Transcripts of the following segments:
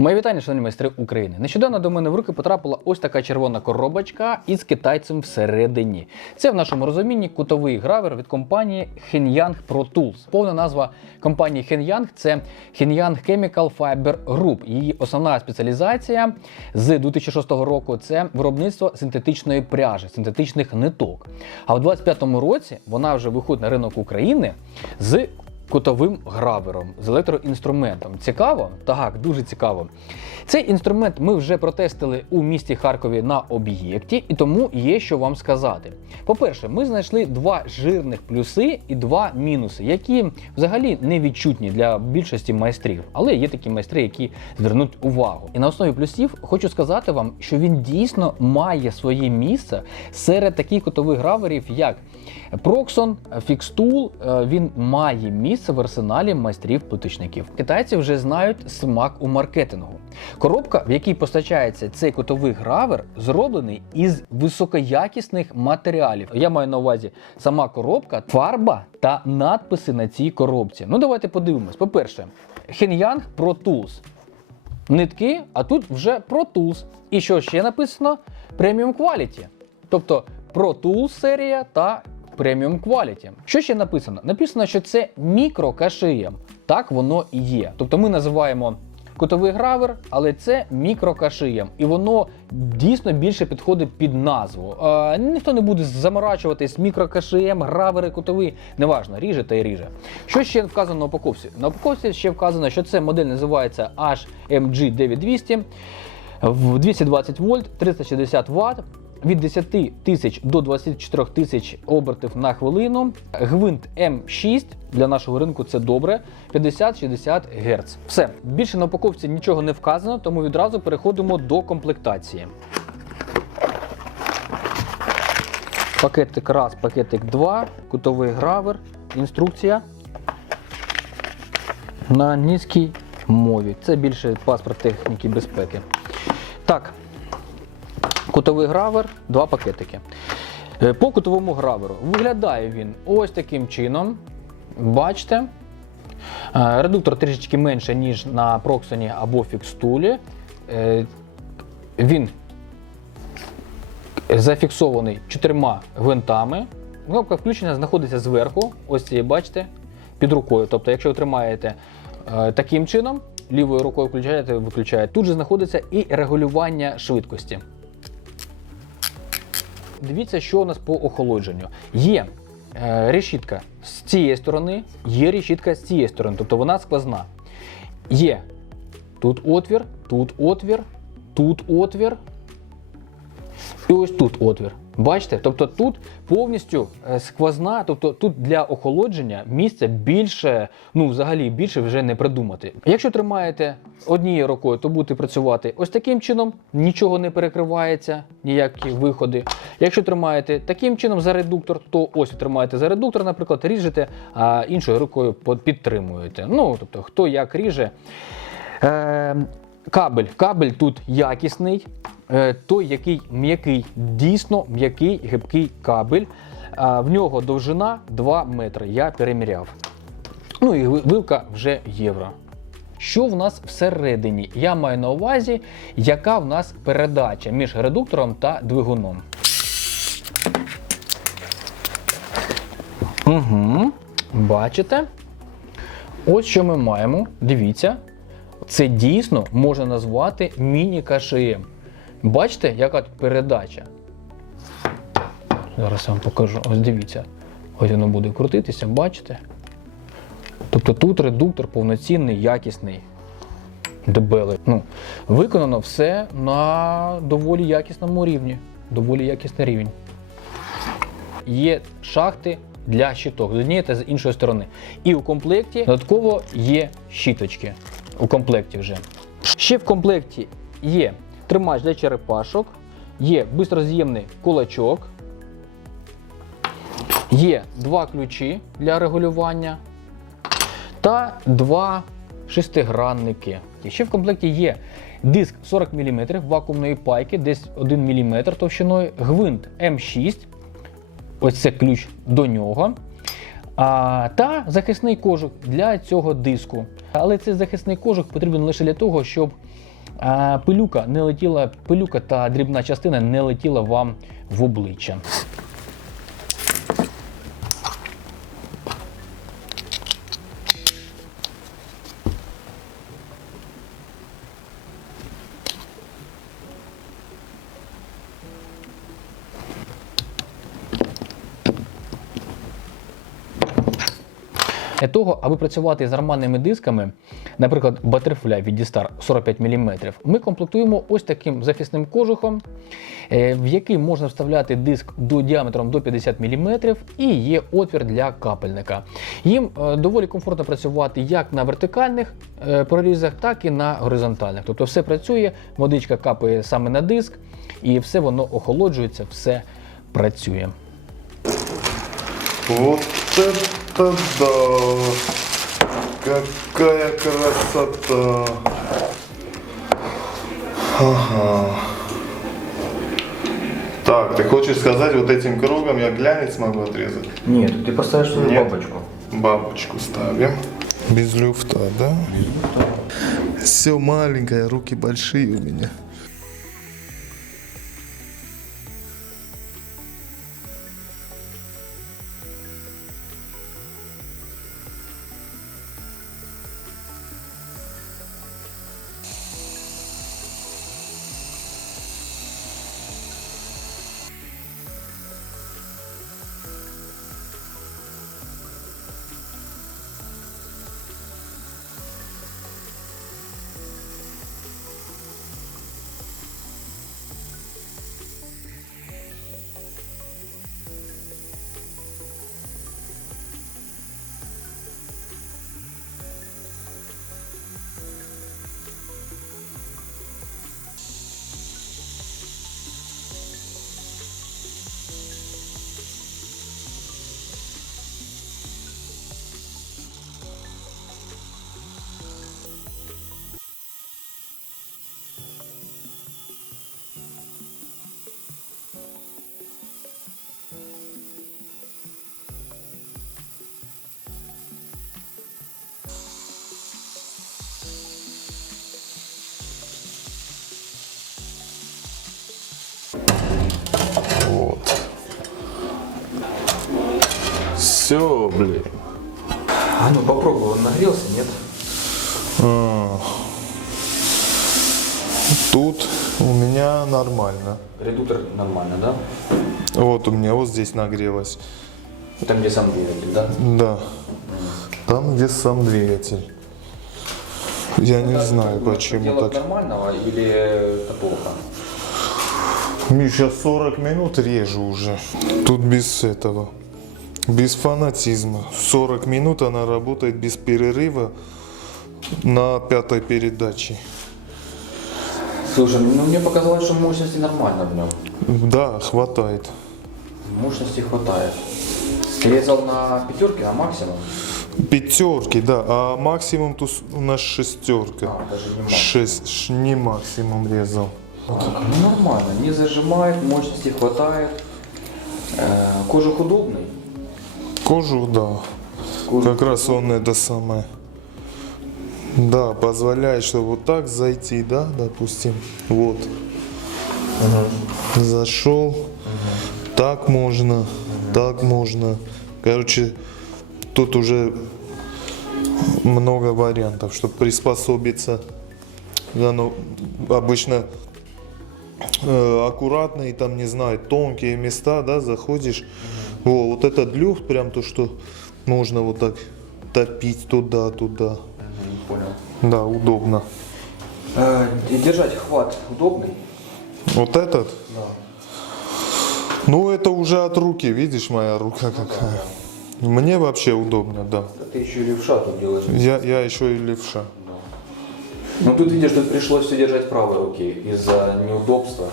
Мої вітання, шановні майстри України. Нещодавно до мене в руки потрапила ось така червона коробочка із китайцем всередині. Це в нашому розумінні кутовий гравер від компанії Henyang Pro Tools. Повна назва компанії Henyang – це Henyang Chemical Fiber Group. Її основна спеціалізація з 2006 року це виробництво синтетичної пряжі, синтетичних ниток. А в 2025 році вона вже виходить на ринок України з кутовим гравером з електроінструментом. Цікаво? Так, дуже цікаво. Цей інструмент ми вже протестили у місті Харкові на об'єкті, і тому є що вам сказати. По-перше, ми знайшли два жирних плюси і два мінуси, які взагалі не відчутні для більшості майстрів, але є такі майстри, які звернуть увагу. І на основі плюсів хочу сказати вам, що він дійсно має своє місце серед таких кутових граверів, як Proxon, Fixtool, е, він має місце в арсеналі майстрів-плиточників. Китайці вже знають смак у маркетингу. Коробка, в якій постачається цей кутовий гравер, зроблений із високоякісних матеріалів. Я маю на увазі сама коробка, фарба та надписи на цій коробці. Ну давайте подивимось. По-перше, Henyang Pro Tools. Нитки, а тут вже Pro Tools. І що ще написано? Premium Quality. Тобто Pro Tools серія та Premium Quality. Що ще написано? Написано, що це мікрокашиєм. Так воно і є. Тобто ми називаємо кутовий гравер, але це мікрокашиєм. І воно дійсно більше підходить під назву. Е, ніхто не буде заморачуватись мікрокашиєм, гравери, кутовий, неважно, ріже та й ріже. Що ще вказано на упаковці? На упаковці ще вказано, що це модель називається HMG 9200 в 220 вольт, 360 Вт. Від 10 тисяч до 24 тисяч обертів на хвилину. Гвинт М6 для нашого ринку це добре. 50-60 Гц. Все більше на упаковці нічого не вказано, тому відразу переходимо до комплектації. Пакетик раз, пакетик 2, кутовий гравер, інструкція на англійській мові. Це більше паспорт техніки безпеки. Так, кутовий гравер, два пакетики. Е, По кутовому граверу виглядає він ось таким чином. Бачите? Е, Редуктор трішечки менше, ніж на Проксоні або Фікстулі. Е, Він зафіксований чотирма гвинтами. Кнопка включення знаходиться зверху, ось цієї, бачите, під рукою. Тобто, якщо ви тримаєте таким чином, лівою рукою включаєте, виключаєте. Тут же знаходиться і регулювання швидкості. Дивіться, що у нас по охолодженню. Є е, решітка з цієї сторони, є решітка з цієї сторони, тобто вона сквозна. Є тут отвір, тут отвір, тут отвір. І ось тут отвір. Бачите? Тобто тут повністю е, сквозна, тобто тут для охолодження місця більше, ну взагалі більше вже не придумати. Якщо тримаєте однією рукою, то будете працювати ось таким чином, нічого не перекривається, ніякі виходи. Якщо тримаєте таким чином за редуктор, то ось тримаєте за редуктор, наприклад, ріжете, а іншою рукою підтримуєте. Ну, тобто, хто як ріже. Е, кабель. Кабель тут якісний, е, той, який м'який, дійсно м'який гибкий кабель. В нього довжина 2 метри. Я переміряв. Ну і вилка вже євро. Що в нас всередині? Я маю на увазі, яка в нас передача між редуктором та двигуном. Угу. Бачите? Ось що ми маємо. Дивіться. Це дійсно можна назвати міні-кашеєм. Бачите, яка тут передача? Зараз я вам покажу. Ось дивіться. Ось воно буде крутитися, бачите? Тобто тут редуктор повноцінний, якісний, дебелий. Ну, виконано все на доволі якісному рівні. Доволі якісний рівень. Є шахти для щиток з однієї та з іншої сторони. І у комплекті додатково є щіточки. У комплекті вже. Ще в комплекті є тримач для черепашок, є бистроз'ємний кулачок, є два ключі для регулювання та два шестигранники. Ще в комплекті є диск 40 мм вакуумної пайки, десь 1 мм товщиною, гвинт М6, ось це ключ до нього. Та захисний кожух для цього диску. Але цей захисний кожух потрібен лише для того, щоб а пилюка не летіла, пилюка та дрібна частина не летіла вам в обличчя. Для того, аби працювати з арманними дисками, наприклад, Butterfly від D-Star 45 мм, ми комплектуємо ось таким захисним кожухом, е, в який можна вставляти диск до діаметром до 50 мм і є отвір для капельника. Їм е, доволі комфортно працювати як на вертикальних е, прорізах, так і на горизонтальних. Тобто все працює, водичка капає саме на диск, і все воно охолоджується, все працює. Вот это да! Какая красота! Ага. Так, ты хочешь сказать, вот этим кругом я глянец смогу отрезать? Ні, ти поставиш свою Ні. бабочку. Бабочку ставим. Без люфта, да? Без люфта. Все маленькое, руки большие у меня. Все, блин. А ну попробуй, он нагрелся, нет? А. Тут у меня нормально. Редуктор нормально, да? Вот у меня вот здесь нагрелось. Там, где сам двигатель, да? Да. Там, где сам двигатель. Я не знаю, почему так. нормального или это плохо? Миша, 40 минут режу уже. Тут без этого. Без фанатизма. 40 минут она работает без перерыва на пятой передаче. Слушай, ну мне показалось, что мощности нормально в нем. Да, хватает. Мощности хватает. Ты резал на пятерке, на максимум? Пятерки, да, а максимум тут у нас шестерка. А, даже не максимум. Шесть, не максимум резал. Ну нормально, не зажимает, мощности хватает. Э, кожух удобный. Кожух, да. Кожух Как раз он это самое. Да, позволяет, чтобы вот так зайти, да, допустим. Вот. Зашел. Так можно. Так можно. Короче, тут уже много вариантов, чтобы приспособиться. Да, ну, обычно э, аккуратные, там, не знаю, тонкие места, да, заходишь. Во, вот этот люфт, прям то, что можно вот так топить туда-туда. Понял. Да, удобно. Э, держать хват удобный? Вот этот? Да. Ну, это уже от руки, видишь, моя рука какая. Мне вообще удобно, да. Ты еще и левша тут делаешь. Я, я еще и левша. Ну тут видишь, тут пришлось все держать правой руки из-за неудобства.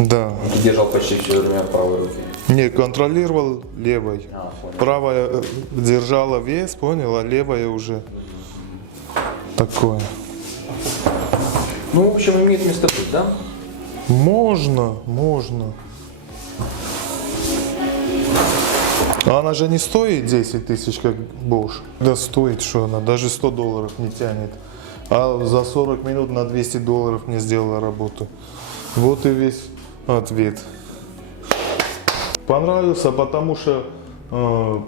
Да. Держал почти все время правой руки. Не, контролировал левой. А, понял. Правая э, держала вес, понял, а левая уже такое. Ну, в общем, имеет место быть, да? Можно, можно. А Она же не стоит 10 тысяч, как Bosch. Да стоит, что она, даже 100 долларов не тянет. А за 40 минут на 200 долларов мне сделала работу. Вот и весь ответ. Понравился, потому что э,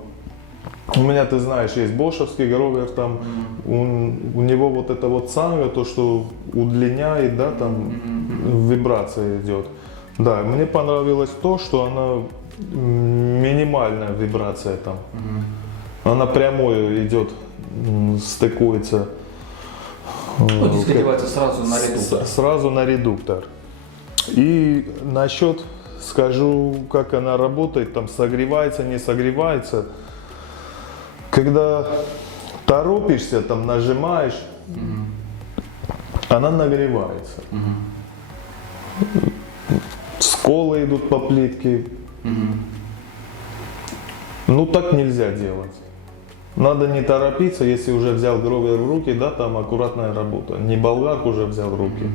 у меня, ты знаешь, есть бошевский гровер, там у, у него вот это вот самое, то, что удлиняет, да, там вибрация идет. Да, мне понравилось то, что она минимальная вибрация там. Она прямой идет, стыкуется. э, Ну, диск одевается сразу на редуктор. с- Сразу на редуктор. И насчет, скажу, как она работает, там согревается, не согревается. Когда торопишься, там нажимаешь, она нагревается. Сколы идут по плитке. Ну так нельзя делать. Надо не торопиться, если уже взял гровер в руки, да, там аккуратная работа. Не болгарку уже взял в руки.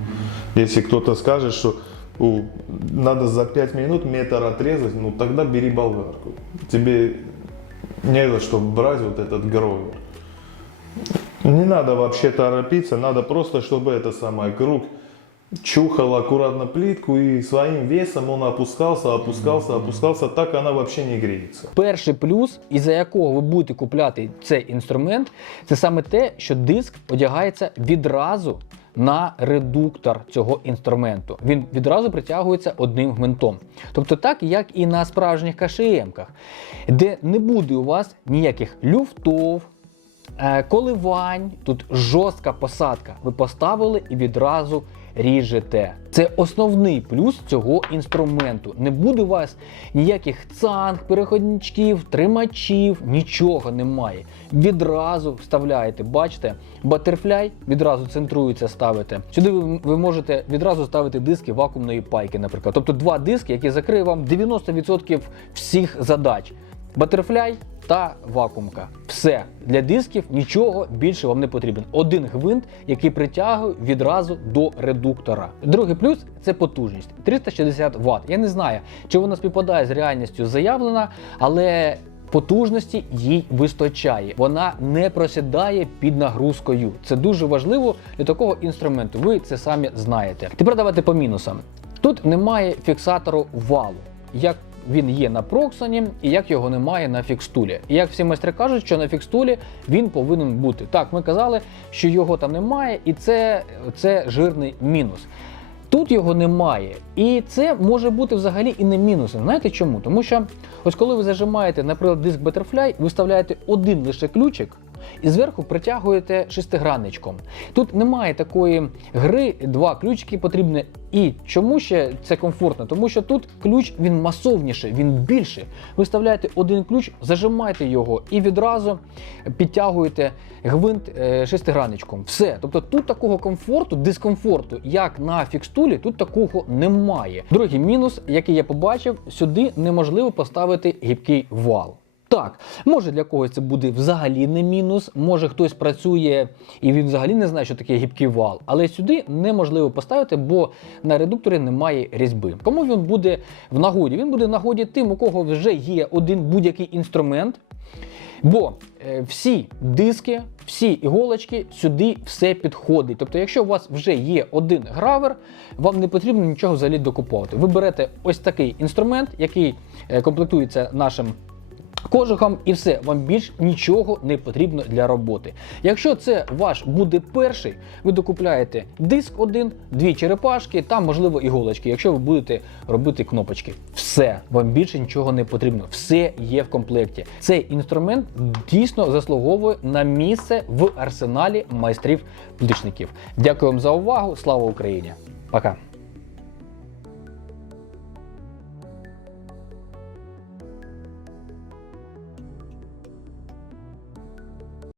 Если кто-то скажет, что надо за 5 минут метр отрезать, ну тогда бери болгарку. Тебе не за что брать вот этот гровер. Не надо вообще торопиться, надо просто, чтобы это самое круг чухал аккуратно плитку и своим весом он опускался, опускался, опускался, так она вообще не греется. Перший плюс, із-за якого ви будете купляти цей інструмент, це саме те, що диск одягається відразу на редуктор цього інструменту. Він відразу притягується одним гвинтом. Тобто так, як і на справжніх КШМ-ках, де не буде у вас ніяких люфтов, е, коливань, тут жорстка посадка. Ви поставили і відразу ріжете. Це основний плюс цього інструменту. Не буде у вас ніяких цанг, переходничків, тримачів, нічого немає. Відразу вставляєте, бачите, батерфляй відразу центрується, ставите. Сюди ви, ви можете відразу ставити диски вакуумної пайки, наприклад. Тобто два диски, які закриють вам 90% всіх задач. Батерфляй та вакуумка. Все для дисків нічого більше вам не потрібен. Один гвинт, який притягує відразу до редуктора. Другий плюс це потужність 360 Вт. Я не знаю, чи вона співпадає з реальністю заявлена, але. Потужності їй вистачає, вона не просідає під нагрузкою. Це дуже важливо для такого інструменту. Ви це самі знаєте. Тепер давайте по мінусам. Тут немає фіксатору валу, як він є на Проксоні і як його немає на фікстулі. І як всі майстри кажуть, що на фікстулі він повинен бути. Так, ми казали, що його там немає, і це, це жирний мінус. Тут його немає, і це може бути взагалі і не мінусом. Знаєте чому? Тому що ось коли ви зажимаєте, наприклад, диск Butterfly, ви вставляєте один лише ключик. І зверху притягуєте шестигранничком. Тут немає такої гри, два ключики потрібні. І чому ще це комфортно? Тому що тут ключ він масовніший, він більший. Ви вставляєте один ключ, зажимаєте його і відразу підтягуєте гвинт е, шестигранничком. Все. Тобто тут такого комфорту, дискомфорту, як на фікстулі, тут такого немає. Другий мінус, який я побачив, сюди неможливо поставити гібкий вал. Так, може для когось це буде взагалі не мінус, може хтось працює і він взагалі не знає, що таке гібкий вал, але сюди неможливо поставити, бо на редукторі немає різьби. Кому він буде в нагоді? Він буде в нагоді тим, у кого вже є один будь-який інструмент. Бо е, всі диски, всі іголочки сюди все підходить. Тобто, якщо у вас вже є один гравер, вам не потрібно нічого взагалі докуповувати. Ви берете ось такий інструмент, який е, комплектується нашим кожухом, і все, вам більш нічого не потрібно для роботи. Якщо це ваш буде перший, ви докупляєте диск один, дві черепашки, там можливо іголочки, якщо ви будете робити кнопочки. Все, вам більше нічого не потрібно. Все є в комплекті. Цей інструмент дійсно заслуговує на місце в арсеналі майстрів плиточників. Дякую вам за увагу. Слава Україні! Пока!